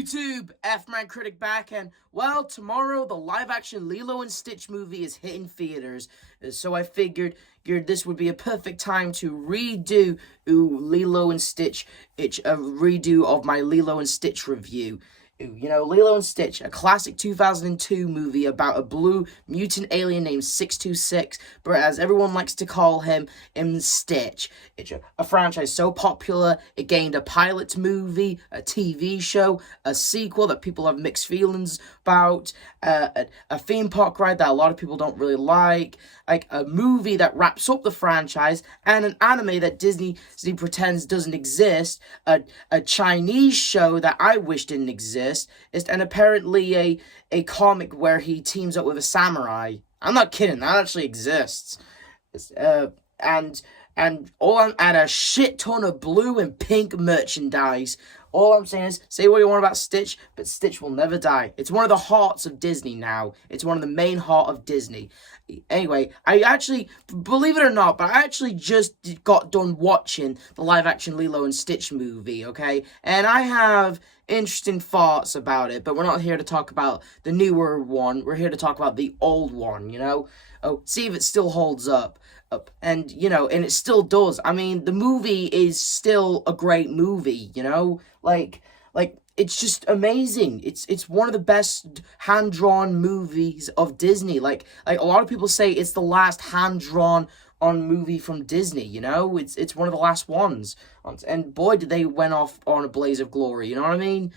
YouTube, F-Man Critic back, and, well, tomorrow the live-action Lilo and Stitch movie is hitting theaters, so I figured this would be a perfect time to redo Lilo and Stitch, a redo of my Lilo and Stitch review. You know, Lilo and Stitch, a classic 2002 movie about a blue mutant alien named 626, but as everyone likes to call him, Stitch. It's a franchise so popular, it gained a pilot movie, a TV show, a sequel that people have mixed feelings about, a theme park ride that a lot of people don't really like a movie that wraps up the franchise, and an anime that Disney pretends doesn't exist, a Chinese show that I wish didn't exist, and apparently a comic where he teams up with a samurai. I'm not kidding, that actually exists. And a shit ton of blue and pink merchandise. All I'm saying is, say what you want about Stitch, but Stitch will never die. It's one of the hearts of Disney now. It's one of the main heart of Disney. Anyway, I actually, believe it or not, but I actually just got done watching the live-action Lilo and Stitch movie, okay? And I have interesting thoughts about it, but we're not here to talk about the newer one. We're here to talk about the old one, you know? Oh, see if it still holds up. And, you know, and it still does. I mean, the movie is still a great movie, you know? Like, it's just amazing. It's one of the best hand-drawn movies of Disney. Like a lot of people say it's the last hand-drawn on movie from Disney, you know? It's one of the last ones. And boy, did they went off on a blaze of glory, you know what I mean?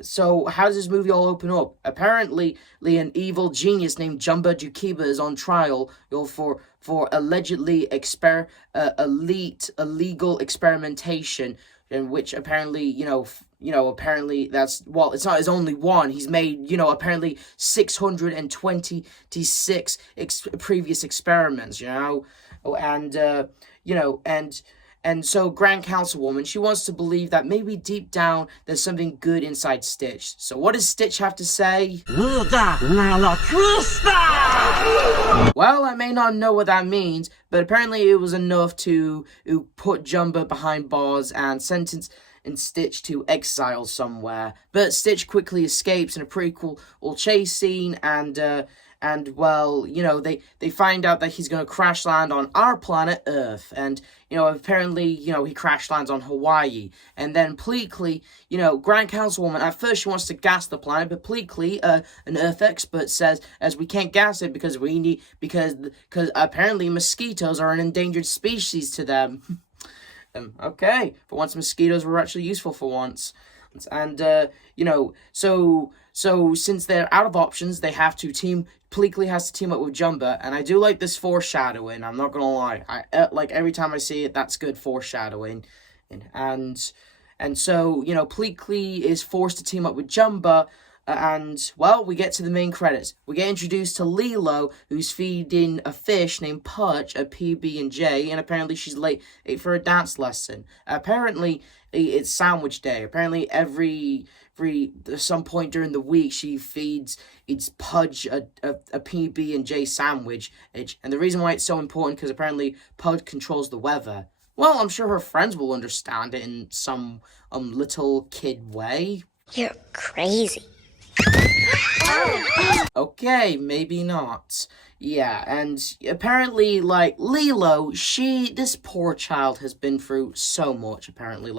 So, how does this movie all open up? Apparently, an evil genius named Jumba Jukiba is on trial for allegedly illegal experimentation, in which apparently, apparently that's, well, it's not his only one. He's made, apparently 626 previous experiments, And so Grand Councilwoman, she wants to believe that maybe deep down there's something good inside Stitch. So what does Stitch have to say? Well, I may not know what that means, but apparently it was enough to put Jumba behind bars and sentence Stitch to exile somewhere. But Stitch quickly escapes in a pretty cool chase scene, and well, they find out that he's going to crash land on our planet Earth, and, apparently, he crash lands on Hawaii, and then Pleakley, Grand Councilwoman, at first she wants to gas the planet, but Pleakley, an Earth expert, says, as we can't gas it because because apparently mosquitoes are an endangered species to them. Okay, for once mosquitoes were actually useful for once. And, so since they're out of options, they have to Pleakley has to team up with Jumba, and I do like this foreshadowing, I'm not gonna lie. Like, every time I see it, that's good foreshadowing. And so, Pleakley is forced to team up with Jumba, and, well, we get to the main credits. We get introduced to Lilo, who's feeding a fish named Pudge a PB&J, and apparently she's late for a dance lesson. Apparently, it's sandwich day. Apparently, some point during the week, she feeds Pudge a PB&J sandwich. And the reason why it's so important, because apparently Pudge controls the weather. Well, I'm sure her friends will understand it in some little kid way. You're crazy. Okay, maybe not. Yeah, and apparently, Lilo, this poor child has been through so much, apparently.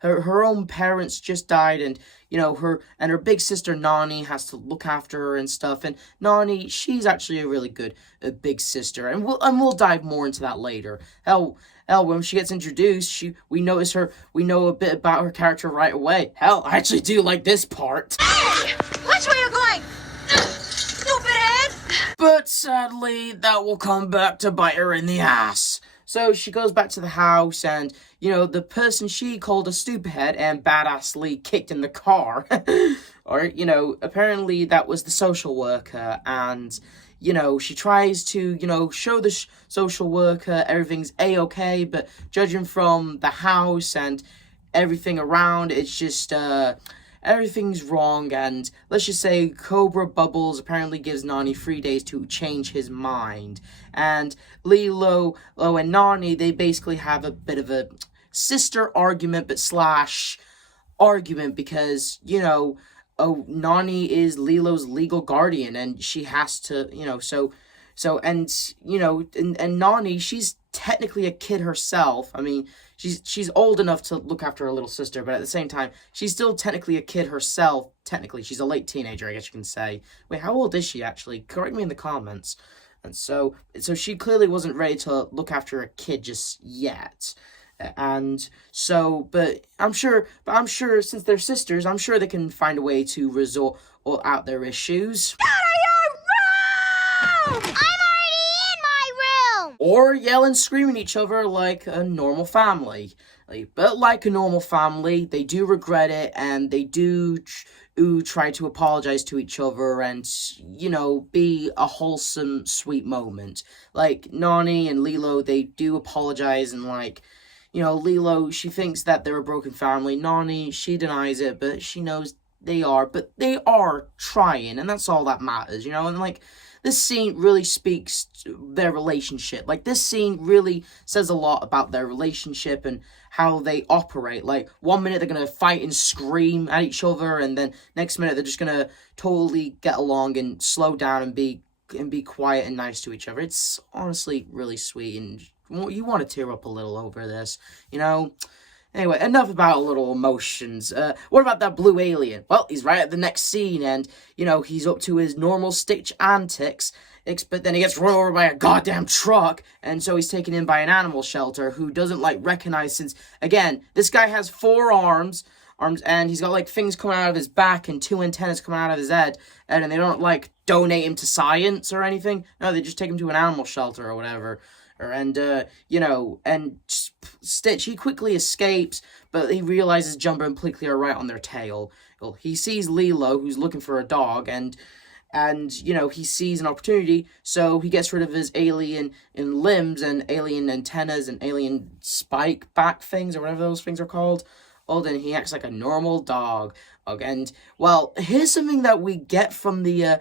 Her own parents just died, and, her big sister, Nani, has to look after her and stuff, and Nani, she's actually a really good big sister, and we'll dive more into that later. Hell, when she gets introduced, we know a bit about her character right away. Hell, I actually do like this part. Hey! Watch where you're going! Stupid head! But sadly, that will come back to bite her in the ass. So she goes back to the house, and, the person she called a stupidhead and badassly kicked in the car, or, apparently that was the social worker, and, she tries to, show the social worker everything's A-okay, but judging from the house and everything around, it's just, everything's wrong, and let's just say Cobra Bubbles apparently gives Nani 3 days to change his mind. And Lilo and Nani, they basically have a bit of a sister argument, but slash argument because, Nani is Lilo's legal guardian, and she has to, and Nani, she's technically a kid herself. I mean, she's old enough to look after her little sister, but at the same time, she's still technically a kid herself. Technically, she's a late teenager, I guess you can say. Wait, how old is she, actually? Correct me in the comments. And so she clearly wasn't ready to look after a kid just yet. And so, but I'm sure since they're sisters, I'm sure they can find a way to resolve out their issues. Out of your room! I'm already in my room! Or yell and scream at each other like a normal family. But like a normal family, they do regret it, and they do try to apologize to each other and, be a wholesome, sweet moment. Like, Nani and Lilo, they do apologize, and Lilo, she thinks that they're a broken family. Nani, she denies it, but she knows they are trying, and that's all that matters, and this scene really speaks to their relationship. This scene really says a lot about their relationship and how they operate. 1 minute they're gonna fight and scream at each other, and then next minute they're just gonna totally get along and slow down and be quiet and nice to each other. It's honestly really sweet, and you want to tear up a little over this, Anyway, enough about little emotions. What about that blue alien? Well, he's right at the next scene, and, he's up to his normal Stitch antics, but then he gets run over by a goddamn truck, and so he's taken in by an animal shelter who doesn't, recognize, since, again, this guy has 4 arms, and he's got, things coming out of his back and 2 antennas coming out of his head, and they don't, donate him to science or anything. No, they just take him to an animal shelter or whatever. And Stitch, he quickly escapes, but he realizes Jumbo and Pleakley are right on their tail. Well, he sees Lilo, who's looking for a dog, and he sees an opportunity, so he gets rid of his alien limbs and alien antennas and alien spike back things, or whatever those things are called. Well, then he acts like a normal dog. And, well, here's something that we get from the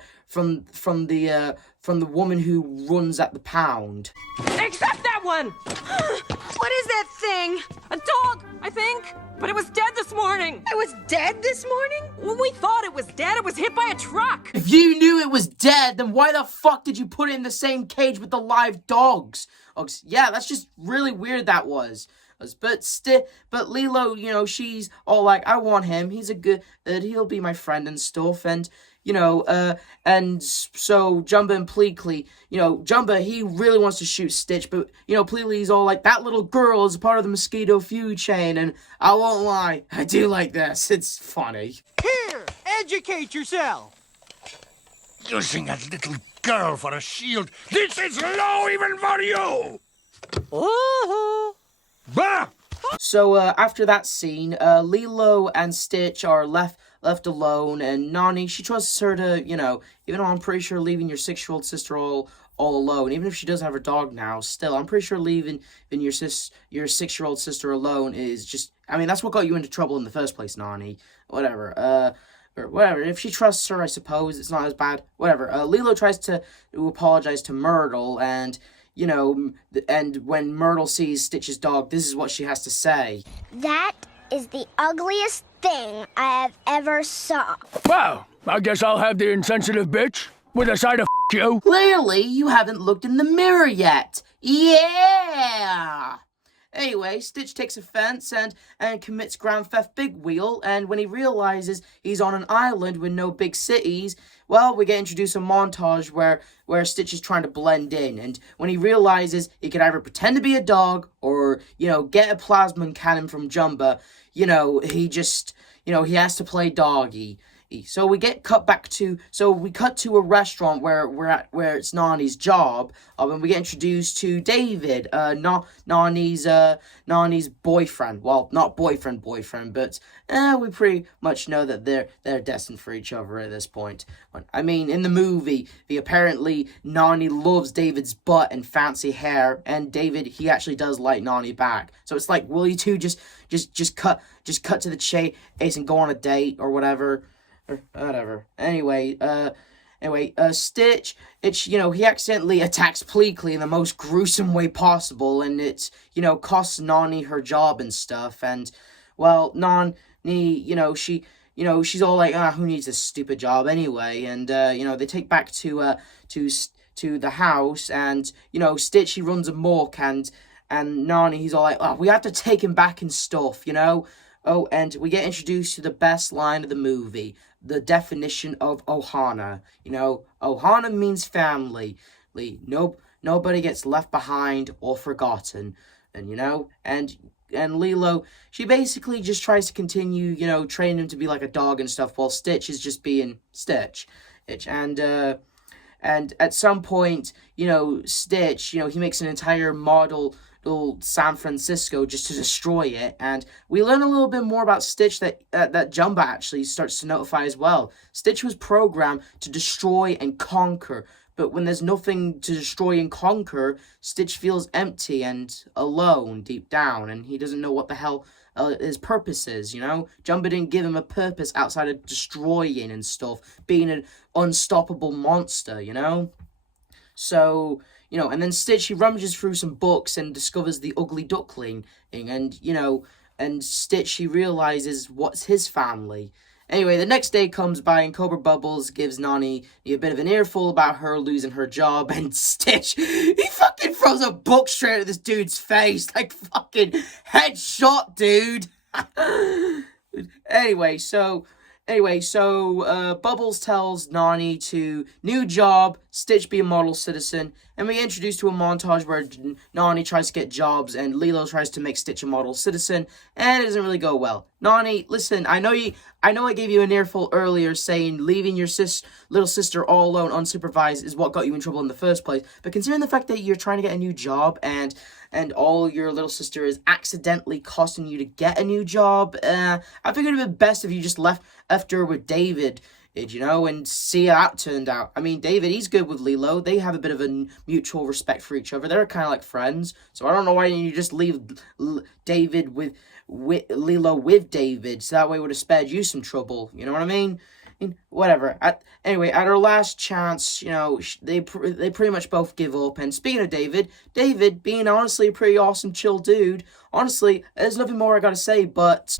woman who runs at the pound. Except that one! What is that thing? A dog, I think. But it was dead this morning. It was dead this morning? When we thought it was dead, it was hit by a truck. If you knew it was dead, then why the fuck did you put it in the same cage with the live dogs? Yeah, that's just really weird, that was. But Lilo, she's all like, I want him. He's he'll be my friend and stuff. And, and so Jumbo and Pleakley, Jumbo, he really wants to shoot Stitch, but, Pleakley's all like, that little girl is a part of the mosquito food chain, and I won't lie, I do like this. It's funny. Here, educate yourself. Using a little girl for a shield. This is low even for you! Bah! So, after that scene, Lilo and Stitch are left alone, and Nani, she trusts her to, even though I'm pretty sure leaving your 6-year-old sister all alone, even if she does have her dog now, still, I'm pretty sure leaving your 6-year-old sister alone is just, that's what got you into trouble in the first place, Nani. Whatever, or whatever, if she trusts her, I suppose, it's not as bad, whatever. Lilo tries to apologize to Myrtle, and, and when Myrtle sees Stitch's dog, this is what she has to say. That is the ugliest thing I have ever saw. Well, I guess I'll have the insensitive bitch with a side of you. Clearly, you haven't looked in the mirror yet. Yeah! Anyway, Stitch takes offense and commits ground theft big wheel, and when he realizes he's on an island with no big cities, well, we get introduced a montage where Stitch is trying to blend in, and when he realizes he can either pretend to be a dog or, get a plasma cannon from Jumbo, he just, he has to play doggy. So we cut to a restaurant where it's Nani's job, and we get introduced to David, Nani's boyfriend. Well, not boyfriend, but we pretty much know that they're destined for each other at this point. In the movie, apparently Nani loves David's butt and fancy hair, and David, he actually does like Nani back. So it's like, will you two just cut to the chase and go on a date or whatever? Or whatever. Anyway, Stitch, he accidentally attacks Pleakley in the most gruesome way possible, and it's, costs Nani her job and stuff, and, well, she's all like, who needs this stupid job anyway? And they take back to the house, and Stitch, he runs amok, and Nani, he's all like, oh, we have to take him back and stuff, Oh, and we get introduced to the best line of the movie, the definition of Ohana. Ohana means family. Nobody gets left behind or forgotten. And Lilo, she basically just tries to continue, training him to be like a dog and stuff, while Stitch is just being Stitch. And at some point, Stitch, he makes an entire model San Francisco just to destroy it, and we learn a little bit more about Stitch that Jumba actually starts to notify as well. Stitch was programmed to destroy and conquer, but when there's nothing to destroy and conquer, Stitch feels empty and alone deep down, and he doesn't know what the hell his purpose is, Jumba didn't give him a purpose outside of destroying and stuff, being an unstoppable monster, So, and then Stitch, he rummages through some books and discovers the ugly duckling, and Stitch, he realizes what's his family. Anyway, the next day comes by, and Cobra Bubbles gives Nani a bit of an earful about her losing her job, and Stitch, he fucking throws a book straight at this dude's face, like fucking headshot, dude. Anyway, so Bubbles tells Nani to new job, Stitch be a model citizen, and we get introduced to a montage where Nani tries to get jobs and Lilo tries to make Stitch a model citizen, and it doesn't really go well. Nani, listen, I know I gave you an earful earlier saying leaving your little sister all alone unsupervised is what got you in trouble in the first place, but considering the fact that you're trying to get a new job and all your little sister is accidentally costing you to get a new job, I figured it would be best if you just left her with David, and see how that turned out. I mean, David, he's good with Lilo. They have a bit of a mutual respect for each other. They're kind of like friends. So I don't know why didn't you just leave David with Lilo with David, so that way it would have spared you some trouble. You know what I mean? Whatever. Anyway, at our last chance, they pretty much both give up. And speaking of David being honestly a pretty awesome, chill dude. Honestly, there's nothing more I gotta say, but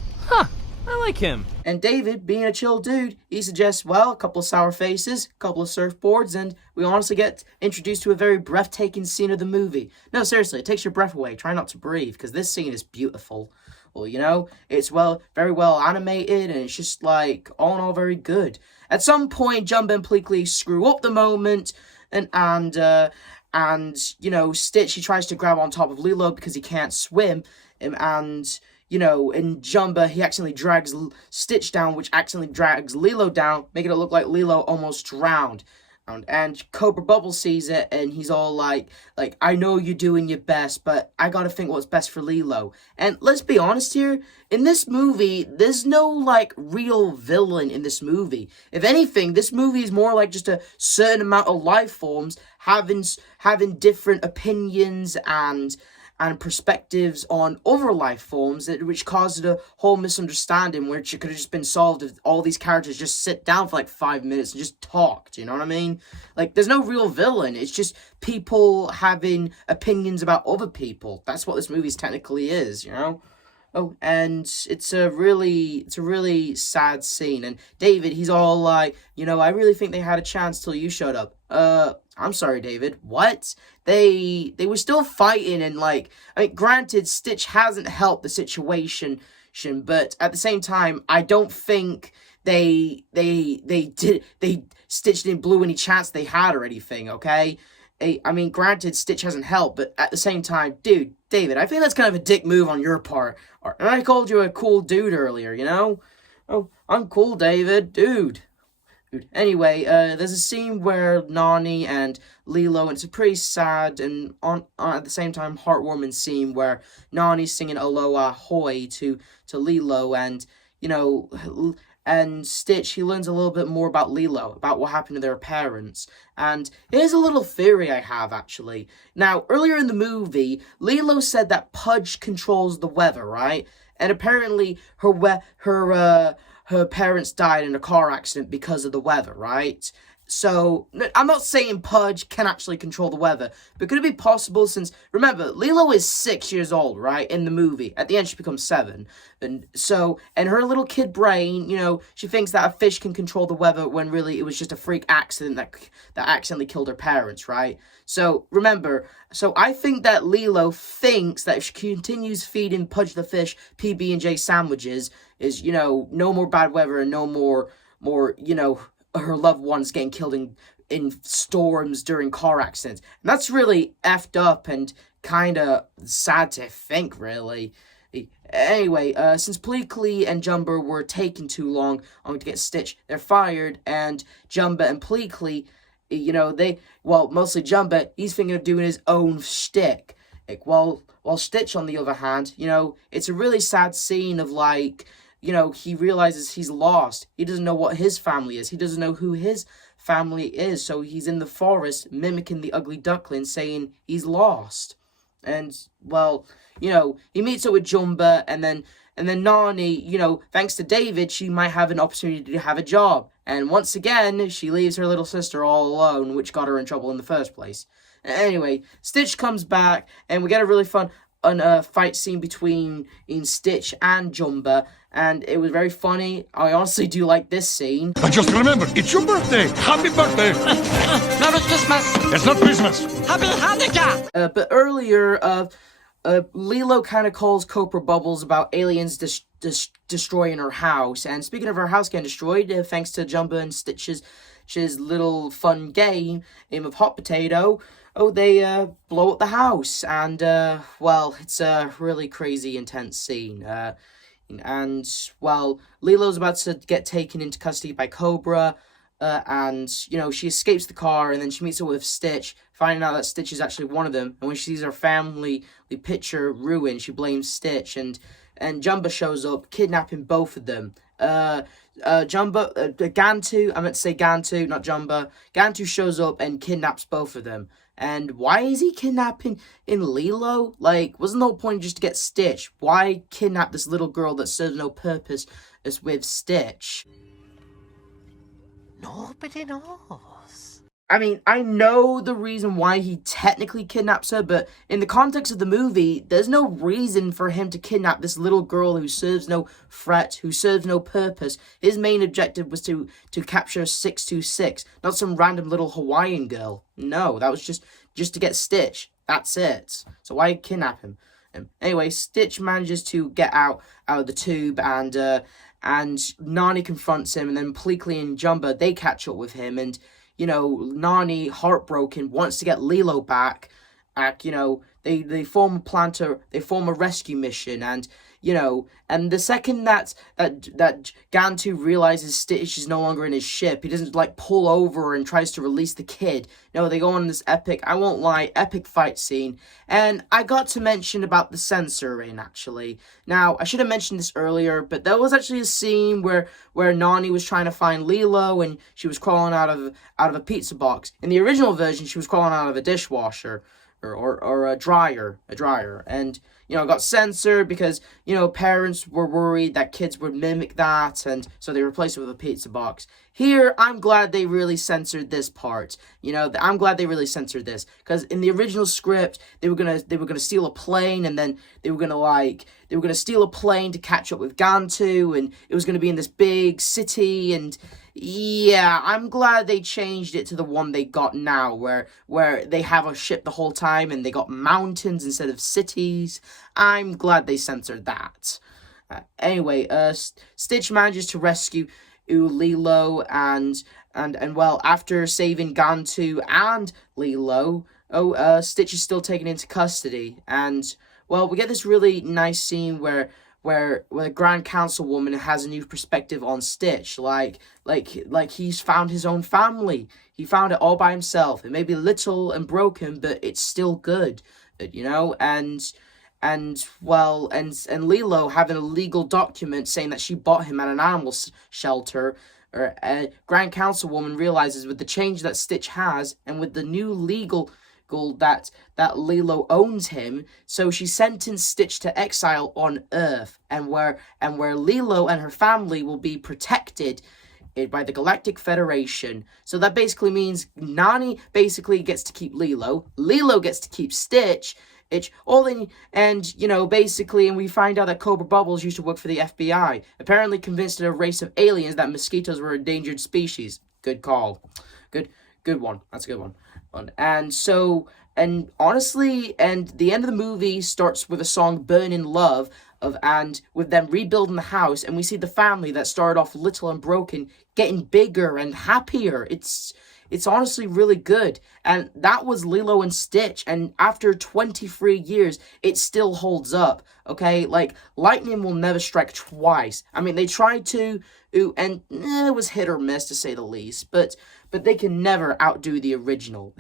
I like him. And David, being a chill dude, he suggests, well, a couple of sour faces, a couple of surfboards, and we honestly get introduced to a very breathtaking scene of the movie. No, seriously, it takes your breath away. Try not to breathe, because this scene is beautiful. Well, it's very well animated, and it's just, like, all in all very good. At some point, Jumba and Pleakley screw up the moment, and Stitch, he tries to grab on top of Lilo because he can't swim, and Jumba, he accidentally drags Stitch down, which accidentally drags Lilo down, making it look like Lilo almost drowned. And Cobra Bubble sees it, and he's all like, I know you're doing your best, but I gotta think what's best for Lilo. And let's be honest here, in this movie, there's no, real villain in this movie. If anything, this movie is more like just a certain amount of life forms having different opinions and perspectives on other life forms, which caused a whole misunderstanding, which it could have just been solved if all these characters just sit down for 5 minutes and just talked, you know what I mean? There's no real villain, it's just people having opinions about other people. That's what this movie technically is, Oh, and it's a really sad scene, and David, he's all like, I really think they had a chance till you showed up. I'm sorry, David, what? They were still fighting, and granted, Stitch hasn't helped the situation, but at the same time, I don't think Stitch didn't blew any chance they had or anything, okay? Granted, Stitch hasn't helped, but at the same time, dude, David, I think that's kind of a dick move on your part. And I called you a cool dude earlier, Oh, I'm cool, David, dude. Anyway, there's a scene where Nani and Lilo, and it's a pretty sad and at the same time heartwarming scene where Nani's singing Aloha Hoi to Lilo, and and Stitch, he learns a little bit more about Lilo, about what happened to their parents. And here's a little theory I have, actually. Now, earlier in the movie, Lilo said that Pudge controls the weather, right? And apparently her parents died in a car accident because of the weather, right? So, I'm not saying Pudge can actually control the weather, but could it be possible since, remember, Lilo is 6 years old, right, in the movie. At the end, she becomes 7. And so, and her little kid brain, she thinks that a fish can control the weather when really it was just a freak accident that accidentally killed her parents, right? So, remember, I think that Lilo thinks that if she continues feeding Pudge the fish PB&J sandwiches, is, no more bad weather and no more, her loved ones getting killed in storms during car accidents. And that's really effed up and kind of sad to think, really. Anyway, since Pleakley and Jumba were taking too long to get Stitch, they're fired, and Jumba and Pleakley, mostly Jumba, he's thinking of doing his own shtick. While Stitch, on the other hand, it's a really sad scene of, he realizes he's lost. He doesn't know what his family is. He doesn't know who his family is. So he's in the forest mimicking the ugly duckling, saying he's lost. And, he meets up with Jumba, and then Nani, thanks to David, she might have an opportunity to have a job. And once again, she leaves her little sister all alone, which got her in trouble in the first place. Anyway, Stitch comes back, and we get a really fun fight scene between Stitch and Jumba, and it was very funny. I honestly do like this scene. I just remembered, it's your birthday. Happy birthday. Merry Christmas! It's not Christmas. Happy Hanukkah! But earlier, Lilo kind of calls Copra Bubbles about aliens destroying her house. And speaking of her house getting destroyed, thanks to Jumba and Stitch's little fun game of Hot Potato, they blow up the house. And, it's a really crazy, intense scene. Lilo's about to get taken into custody by Cobra, and, she escapes the car, and then she meets up with Stitch, finding out that Stitch is actually one of them, and when she sees her family picture ruined, she blames Stitch, and Jumba shows up, kidnapping both of them. Gantu, I meant to say Gantu, not Jumba. Gantu shows up and kidnaps both of them. And why is he kidnapping in Lilo? Wasn't the whole point just to get Stitch? Why kidnap this little girl that serves no purpose as with Stitch? Nobody knows. I mean, I know the reason why he technically kidnaps her, but in the context of the movie, there's no reason for him to kidnap this little girl who serves no threat, who serves no purpose. His main objective was to capture 626, not some random little Hawaiian girl. No, that was just to get Stitch. That's it. So why kidnap him? Anyway, Stitch manages to get out of the tube, and Nani confronts him, and then Pleakley and Jumba, they catch up with him, and Nani, heartbroken, wants to get Lilo back. They form a plan they form a rescue mission, and the second that Gantu realizes Stitch is no longer in his ship, he doesn't pull over and tries to release the kid. No, they go on this epic, I won't lie, epic fight scene. And I got to mention about the censoring, actually. Now, I should have mentioned this earlier, but there was actually a scene where Nani was trying to find Lilo, and she was crawling out of a pizza box. In the original version, she was crawling out of a dishwasher or a dryer, and it got censored because parents were worried that kids would mimic that, and so they replaced it with a pizza box. Here, I'm glad they really censored this part. I'm glad they really censored this, because in the original script, they were gonna steal a plane, and then they were gonna steal a plane to catch up with Gantu, and it was gonna be in this big city, and yeah, I'm glad they changed it to the one they got now, where they have a ship the whole time, and they got mountains instead of cities. I'm glad they censored that. Anyway, Stitch manages to rescue Lilo, and after saving Gantu and Lilo, Stitch is still taken into custody, and we get this really nice scene where the Grand Councilwoman has a new perspective on Stitch, like he's found his own family. He found it all by himself. It may be little and broken, but it's still good, and Lilo having a legal document saying that she bought him at an animal shelter. Grand Councilwoman realizes with the change that Stitch has, and with the new legal that Lilo owns him, so she sentenced Stitch to exile on Earth, and where Lilo and her family will be protected by the Galactic Federation. So that basically means Nani basically gets to keep Lilo. Lilo gets to keep Stitch. Basically, and we find out that Cobra Bubbles used to work for the FBI. Apparently convinced a race of aliens that mosquitoes were an endangered species. Good call. Good one. That's a good one. And honestly, and the end of the movie starts with a song "Burning Love" and with them rebuilding the house, and we see the family that started off little and broken getting bigger and happier. It's honestly really good. And that was Lilo and Stitch, and after 23 years, it still holds up, okay? Like, lightning will never strike twice. I mean, they tried to, and it was hit or miss, to say the least, but they can never outdo the original.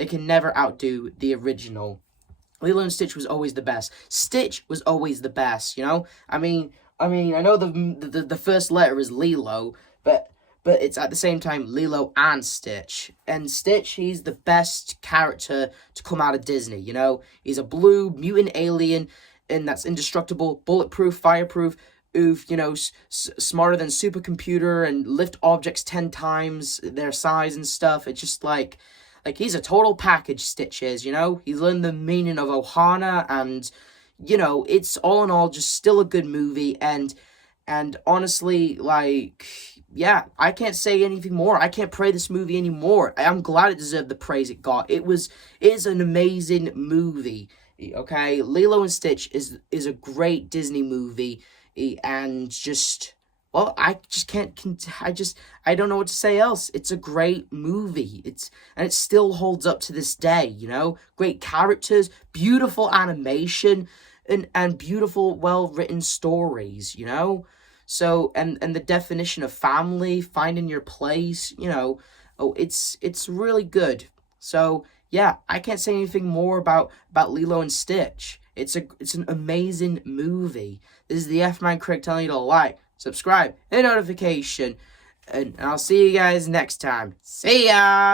Lilo and Stitch was always the best. Stitch was always the best, you know? I mean, I know the first letter is Lilo, but it's at the same time Lilo and Stitch. And Stitch, he's the best character to come out of Disney, you know? He's a blue mutant alien, and that's indestructible, bulletproof, fireproof, smarter than supercomputer, and lift objects 10 times their size and stuff. It's just like he's a total package, Stitch is, you know? He's learned the meaning of Ohana, and, you know, it's all in all just still a good movie, and honestly, like, yeah, I can't say anything more. I can't praise this movie anymore. I'm glad it deserved the praise it got. It is an amazing movie, okay? Lilo and Stitch is a great Disney movie, and just, well, I don't know what to say else. It's a great movie. And it still holds up to this day, you know? Great characters, beautiful animation, and beautiful, well-written stories, you know? So, and the definition of family, finding your place, you know, it's really good. So, yeah, I can't say anything more about Lilo and Stitch. It's an amazing movie. This is the F-Man Critic telling you to like, subscribe, and notification. And I'll see you guys next time. See ya!